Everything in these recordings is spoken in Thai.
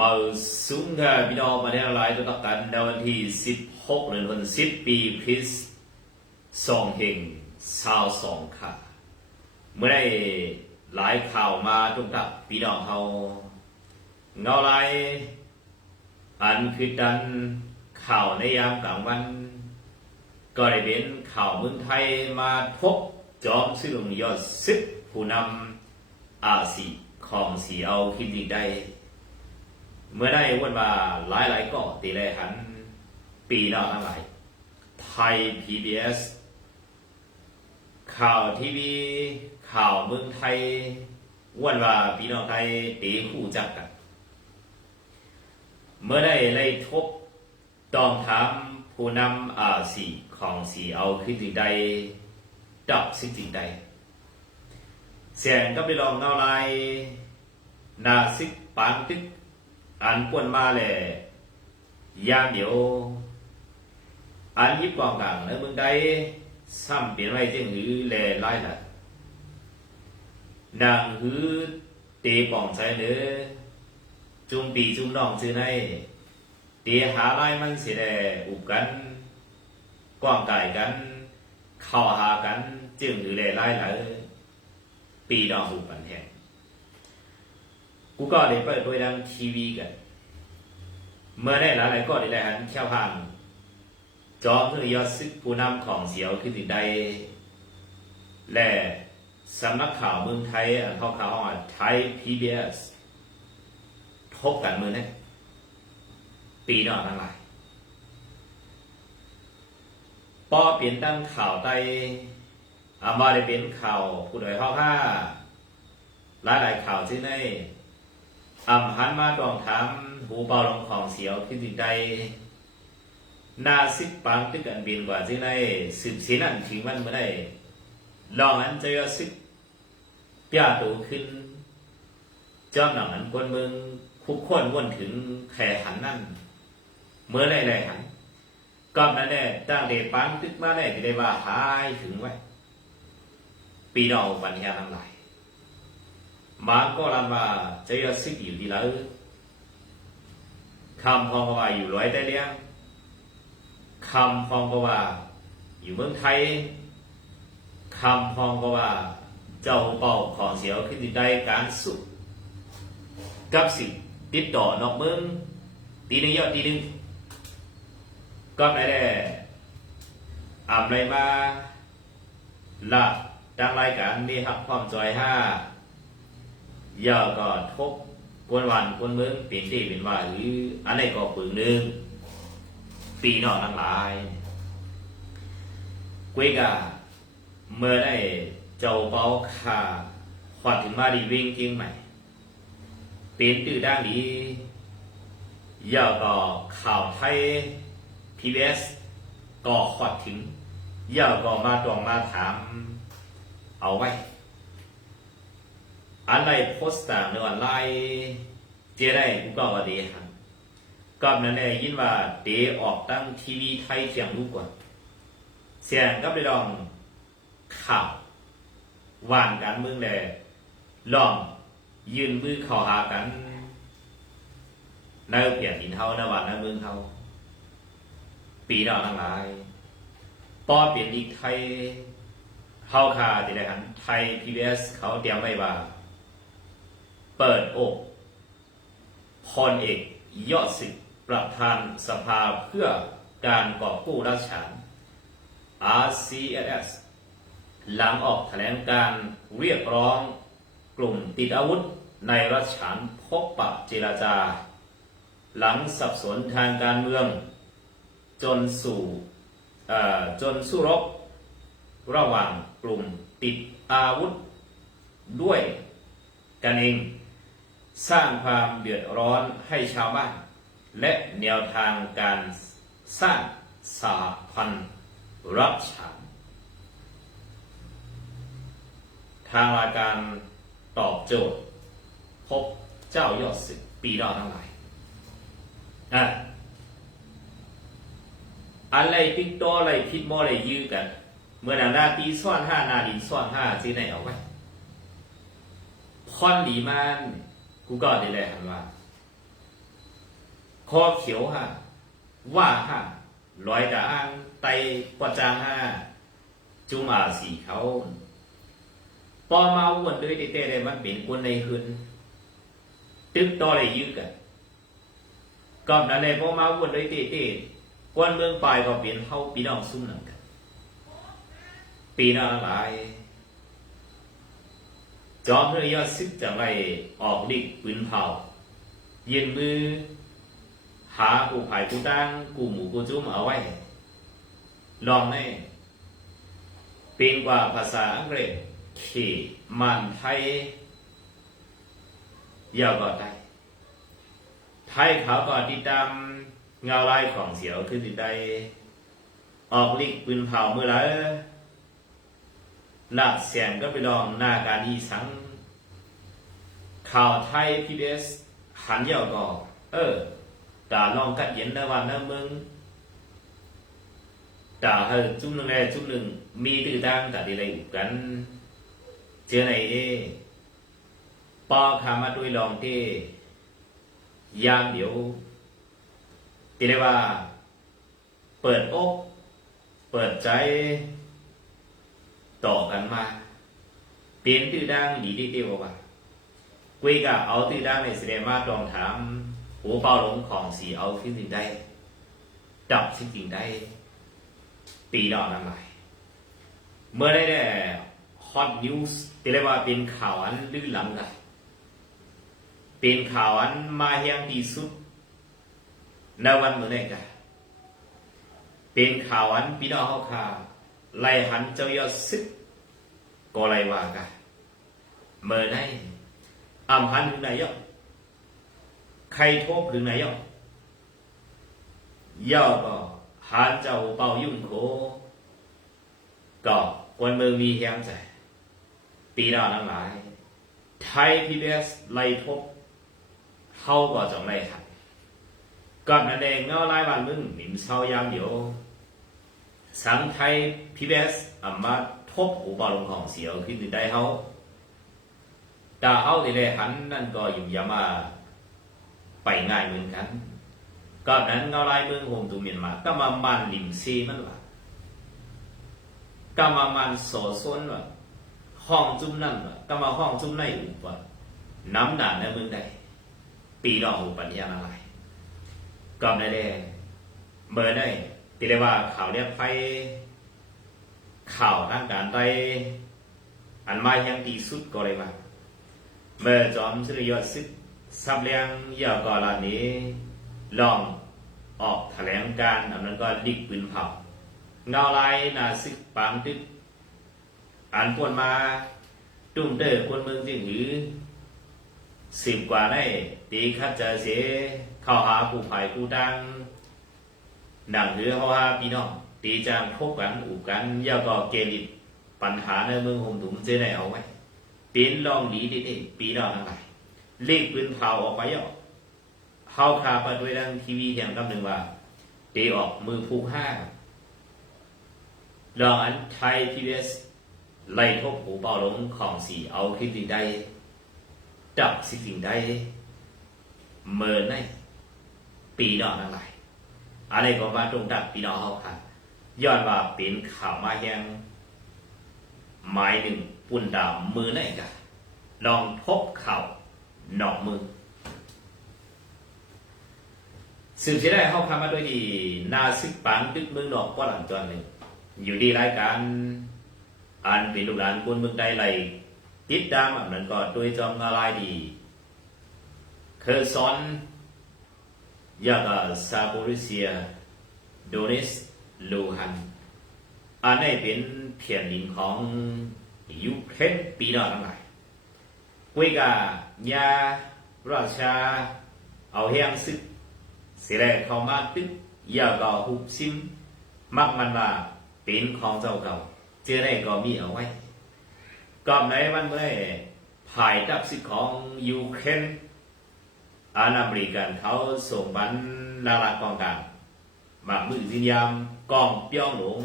มาสูงค่ะพี่น้องมาได้อะไรตัวกันในวันที่ 16เดือนวันสิบปีคริสสองเฮงสาวสองค่ะเมื่อได้หลายข่าวมาตรงกับพี่น้องเขาเงาไรอันคือดันข่าวในยามกลางวัน ก็ได้เป็นข่าวเมืองไทยมาพบจอมซึ่งยอดซิบผู้นำอาซีของสีเอาคิดดีได้ เมื่อได้วันมาหลายหลายๆกาะตีแลหัน ปีหน้าทั้งหลาย ไทย PBS ข่าวทีวีข่าวเมืองไทยวันว่าพี่น้องไทยตีคู่จักกัน เมื่อได้ไล่ทบตองถามผู้นำอาสีของสีเอาขึ้นถึงใดดับสิ่งจริงใดเสียงก็ไปลองเงาลายนาซิกปางตึก อันป่วนมาเลยยามเดียว อันยิบกองกลางแล้วมึงได้ซ้ำเปลี่ยนไว้จึงหือแลไล่ละนางหือเตะป่องใส่เนื้อจุมปีจุมน้องซื้อในเตะหาไล่มันเสียแดอุบกันกว้างกายกัน เข้าหากัน จึงหือแลไล่ละปีน้องอุบปันแทง กูก็ได้เปิดด้วยดังทีวีกันเมื่อได้หลายๆก็ได้แลหันเที่ยวผ่านจอมเพื่อยอดซึกผู้นำของเสียวขึ้นถึงใด และสำนักข่าวเมืองไทยข่าวว่าไทย PBS ทบกันมือนี้ปีนอกทั้งหลายปอเปลี่ยนตั้งข่าวไตอามาได้เป็นข่าวผู้โดยข้อผ้าหลายหลายๆข่าวที่ใน อำหันมาดองถามหูเบาลงของเสียวขึ้นถึงใดนาสิบปังตึกอันบินกว่าที่ในสืบสีนั่นถึงมันเมื่อได้ลองอันเจอสิบปียตูขึ้นจอมหนังอันคนเมืองคุกค้นวนถึงแข่หันนั่นเมื่อไรไรหันก็นั่นแน่ตั้งเดปังตึกมาได้ที่ได้ว่าหายถึงไว้ ปีดอกวันเฮียทั้งหลาย มาก็ลำว่าจะยอดซิกอยู่ที่แล้วคำพองกว่าอยู่ร้อยได้เลี้ยงคำพองกว่าอยู่เมืองไทยคำพองกว่าเจ้าเป่าของเสียวขึ้นได้การสุดกับสิติดต่อนอกเมืองตีหนึ่งยอดตีหนึ่งก็ไม่ได้อ่ำไรมาละดังรายการมีหักความจอยห้า ย่อก็ทบกวนวันควนเมืองเปลี่ยนที่เป็นว่าหรืออะไรก็ปืนหนึ่งปีนอกทั้งหลายกุ้ยกะเมื่อได้เจ้าเบาขาขอดถึงมาดีวิ่งจริงใหม่เปลี่ยนตื้อด้านนี้ย่อก็ข่าวไทยพีบีเอสก็ขอดถึงย่อก็มาตวงมาถามเอาไว้ อันใดโพสต์ต่างในวันไลน์เจได้กูก็ว่าดีหันก็นั้นได้ยินว่าเดออกตั้งทีวีไทยเสียงลูกกว่า เสียงก็ไปลองข่าววานกันเมืองแลลองยืนมือเข้าหากันในเปลี่ยนหินเท่าในวันในเมืองเท่าปีดอกทั้งหลายป้อเปลี่ยนอีกไทยเข้าคาติได้หันไทย PBS เขาเตรียมไว้ว่า เปิดอกพลเอกยอดสิทธิประธานสภาเพื่อการกอบกู้ราชการ RCS หลังออกแถลงการเรียกร้องกลุ่มติดอาวุธในรัชฉานพบปะเจรจา หลังสับสนทางการเมือง จนสู่จนสู้รบ ระหว่างกลุ่มติดอาวุธ ด้วยกันเอง สร้างความเดือดร้อนให้ชาวบ้าน และแนวทางการสร้างสาพันธ์รัฐฉานทางรายการตอบโจทย์ พบเจ้ายอดศึกปีดอทั้งหลายอะอะไรพิกโตอะไรพิดมออะไรยื้อกัน เมื่อนานาตีซ่อนห้านาดีซ่อนห้าที่ไหนเอาไว้พอนดีมัน กูก็ได้เลยหันว่าคอเขียวฮะว่าฮะลอยตาอ้างไตกวาจางฮะจุมาสีเขาปอมาวนด้วยเต้ๆเลยมันเป็นคนในหืนตึกต่อเลยยืดกันก่อนนั้นเลยพอมาวนด้วยเต้ๆกวนเมืองปลายก็เปลี่ยนเฮาปีน้องซุ่มหนั่นกันปีน้าหลาย จอมเรือยอดซึกจะไล่ออกดิกปืนเผา เยืนมือ หากูผายกูตั้งกูหมูกูจุ้มเอาไว้ ลองให้เป็นกว่าภาษาอังกฤษขี่มันไทยยาวกว่าไทยไทยเขาก็ติดตามเงาลายของเสียวขึ้นติดได้ออกลิกปืนเผาเมื่อไร หลักเสียงก็ไปลองหน้าการอีสัง ข่าวไทยพีบีเอสหันเยาวก็เออตาลองกัดเย็นนะวันนะมึงตาเฮอจุ่มหนึ่งแลจุ่มหนึ่งมีตื้อดังแต่ดีไรอุกัน เจอไหนเด้ปอขามาด้วยลองที่ยามเดี๋ยวตีเลยว่า เปิดอก เปิดใจ ต่อกันมาเปลี่ยนตื้อดังดีดีเดียวว่ากุยกับเอาตื้อดังในแสดงมาตรองถามหัวเปาหลงของสีเอาขึ้นสิ่งใดดับสิ่งใดปีดอกนั้นไหลเมื่อได้แต่ฮอตนิวส์ที่เรียกว่าเป็นข่าวอันลื่นล้ำกันเป็นข่าวอันมาเฮียงที่สุดในวันเมื่อนี้กันเป็นข่าวอันพี่น้องเขาข่าว ไลหันเจ้ายอดซึกก็ไลว่ากันเมื่อไหนอำพันถึงไหนยอใครทบหรือไหนย่อย่อก็หานเจ้าเป่ายุ่งโคก็วันเมืองมีแฮมใจปีหน้าทั้งหลาย ไทยพีบีเอสไล่ทบเข้าก็จองไล่ทันก่อนนั่นเองเงาลายวันมึงหนิมเศร้ายามเดียว สังไทยพีบีเออามาทบอุปาลงของเสียวขึ้นได้เขาตาเขาที่ได้หันนั่นก็ยิ่งยามาไปง่ายเหมือนกันก่อนนั้นเงาลายเมืองโฮมตูเมียนมา ก็มามันลิมซีมันว่าก็มามันโซซนว่าห้องจุ้มนั่นว่าก็มาห้องจุ้มในอุปว่าน้ำหนาในเมืองใดปีดอกอุปัญญาอะไรก็ได้ได้เมื่อได้ ที่เรียกว่าข่าวเรียกไฟข่าวทางการไตอันมายังดีสุดก็เลยว่าเมื่อจอมสุริยศซึกซับเลียงยาวกอลานี้ ลองออกแถลงการอันนั้นก็ดิกปืนเผาเงาลายนาซึกปางตึกอ่านพวนมาตุ้มเตอคนเมืองจึงหือสิบกว่าได้ตีคัดเจอเสียเข้าหาผู้ภัยผู้ดัง หนังหือเขาว่าพี่น้องตีจางพบกันอูกันยาก็เกลิดปัญหาในเมืองหงถุมเจไหนเอาไว้ปีนลองดีดีดีปีนอนอะไรเลขปืนเผาออกไปอะเฮาคาไปด้วยดังทีวีแห่งกำหนึ่งว่าเตออกมือผูกห้าลองอันไทยทีวีเอสไล่ทบหูเป่าลงของสีเอาคิดสิ่งใดจับสิ่งใดเมินในปีนอกนั่นไร อะไรก็มาตรงดับปีนอกเขาค่ะย้อนว่าเป็นข่าวมาแยังหมายหนึ่งปุ่นดาวมือในกันลองทบเข่าหนอกมือสืบเสียได้เข้าคำมาด้วยดีนาซึกปังตึกเมืองดอกกว่าหลังจวนหนึ่งอยู่ดีรายการอันเป็นลูกหลานคนเมืองใดไหลติดตามแบบนั้นก็โดยจอมงาลายดี เคอร์ซอน ยากับซาโบริเซียโดนิสลูฮันอันนี้เป็นเพียนดินของยูเครนปีหน้าทั้งหลายกุยกายาราชา เอาแห้งซึกเสียแรกเข้ามาตึกยาก็หุบซิม มักมันว่าเป็นของเจ้าเก่า เจอได้ก็มีเอาไว้ก่อนในวันเมื่อภายดับสิทธิ์ของยูเครน อาณาบริกันเขาส่งบันลาลากองกลางมามือสินยามกองเปี้ยงหลง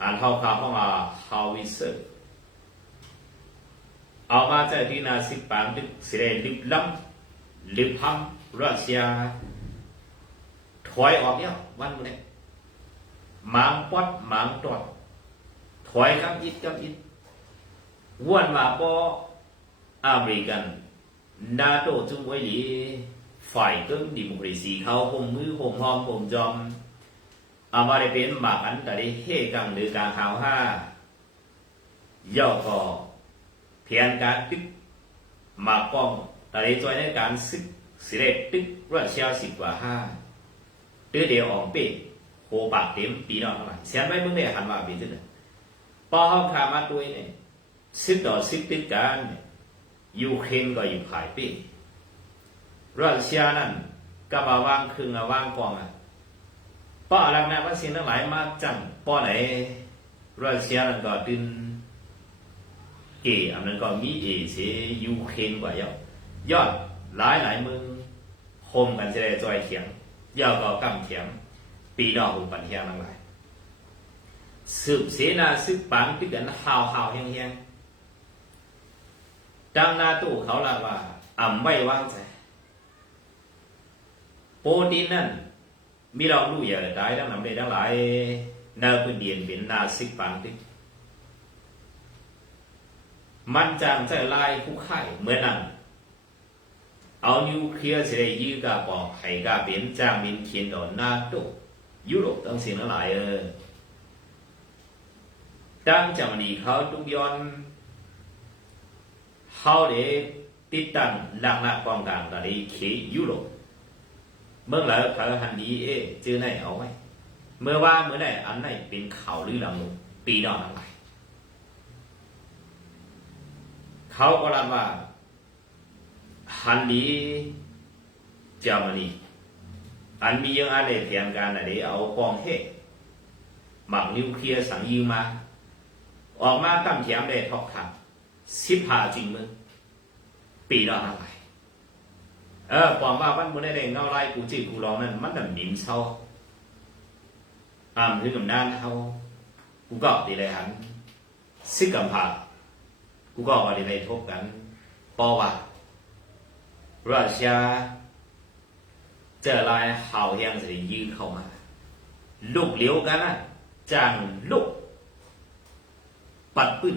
อ่านเข้าข่าวเข้ามาฮาวิเซอร์เอามาจากที่นาสิปังดึกสิเรลึกล้ำลึกพังรัสเซียถอยออกแล้ววันนี้มางปอดมางตอดถอยกำอิดกำอิดวนมาปออเมริกัน นาโตจุงไว้ดีฝ่ายตึงดิโมคราซีเขาคงมือคงหอมคงจอมอามาได้เป็นหมากอันแต่ได้เฮกังหรือการหาวห้าย่อก็เพียงการตึกมากป้องแต่ได้จอยในการซึกสิเรตึกรัสเซียสิบกว่าห้าตื้อเดียวออกเป๊ะโหปากเต็มปีนอนทั้งหลาเสียนไว้เมื่อได้หันมาปีที่หนึ่งพอเขาขามาตัวเนี่ยซึกต่อซึกติดกันเนี่ย ยูเครนก็อยู่ขายปีรัสเซียนั่นก็มาวางครึ่งอะวางกองอะป้อหลังนั้นว่าสิ่งทั้งหลายมาจังป้อไหนรัสเซียนั่นก็ดึงเกอันนั้นก็มีเอเสยูเครนกว่าเยอะยอดหลายหลายมืองโฮมกันจะได้จอยเขียงยอดก็กำเขียงปีนอกหุปันเฮียทั้งหลายสืบเสนาสืบปังที่กันหาวหาวแห้งแห้ง ดังนาตู้เขาละว่าอ่ำไม่วางใจโปรตีนนั่นมีเราลู่อย่าได้ดังนั้นได้ดังหลายนาพื้นเดียนเป็นนาซิกปังติมันจางใจลายผู้ไข่เหมือนนั้นเอานิวเคลียร์เสด็จยื้อกาบอกไข่กาเป็นจางมินเขียนดอนนาตู้ยุโรปต้องสิ่งทั้งหลายเออดังจำนีเขาตุกย้อน เขาได้ติดตั้งหลักหลักป้องกันตอนนี้เขตยุโรปเมื่อไหร่เขาหันดีเอเจอไหนเอาไว้เมื่อว่าเมื่อไหร่อันไหนเป็นเขาวลือหลังปีนอกทั้งหลายเขาก็รับว่าฮันดีเจอร์มานีอันมียังอะไรเพียงการอะไรเอากองเฮหมักนิวเคลียร์สังยิงมา ออกมาตั้งเทียมได้ทอกคำ สิบห้าจริงมึงปีละเท่าไหร่เออความว่ามันบ่ได้ได้เงาไล่กูจีกูร้องนั่นมันน่ะหมิ่นเศร้าอ่ามถึงกับนานเท่ากูก็ดีเลยหันสิกำพากูก็ว่าดีเลยทบกันปอว่ารัสเซียเจอลายเห่ายังจะยื้อเข้ามาลูกเลี้ยวกันนะจางลูกปัดปื้น